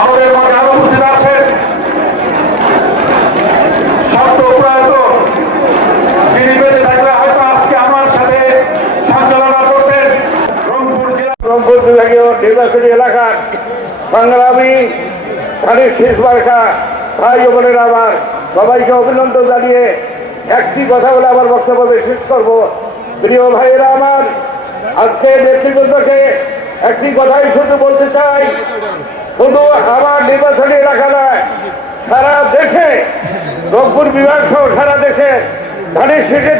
আমাদের মাঝে আরো উপস্থিত আছেন সত্য প্রয়াত, যিনি বেঁচে থাকলে হয়তো আজকে আমার সাথে সঞ্চালনা করতেন। রংপুর জেলা রংপুর বিভাগীয় নির্বাচনী এলাকার সংগ্রামী ধানের শেষ মার্কা ভাই ও বোনেরা, আমার সবাইকে অভিনন্দন জানিয়ে একটি কথা বলে আমার বক্তব্য শেষ করব। প্রিয় ভাইয়েরা আমার, আজকে নেতৃবৃন্দকে একটি কথাই শুধু বলতে চাই, শুধু আমার নির্বাচনী এলাকা নয়, সারা দেশে রংপুর বিভাগ সহ সারা দেশে ধানের শেষে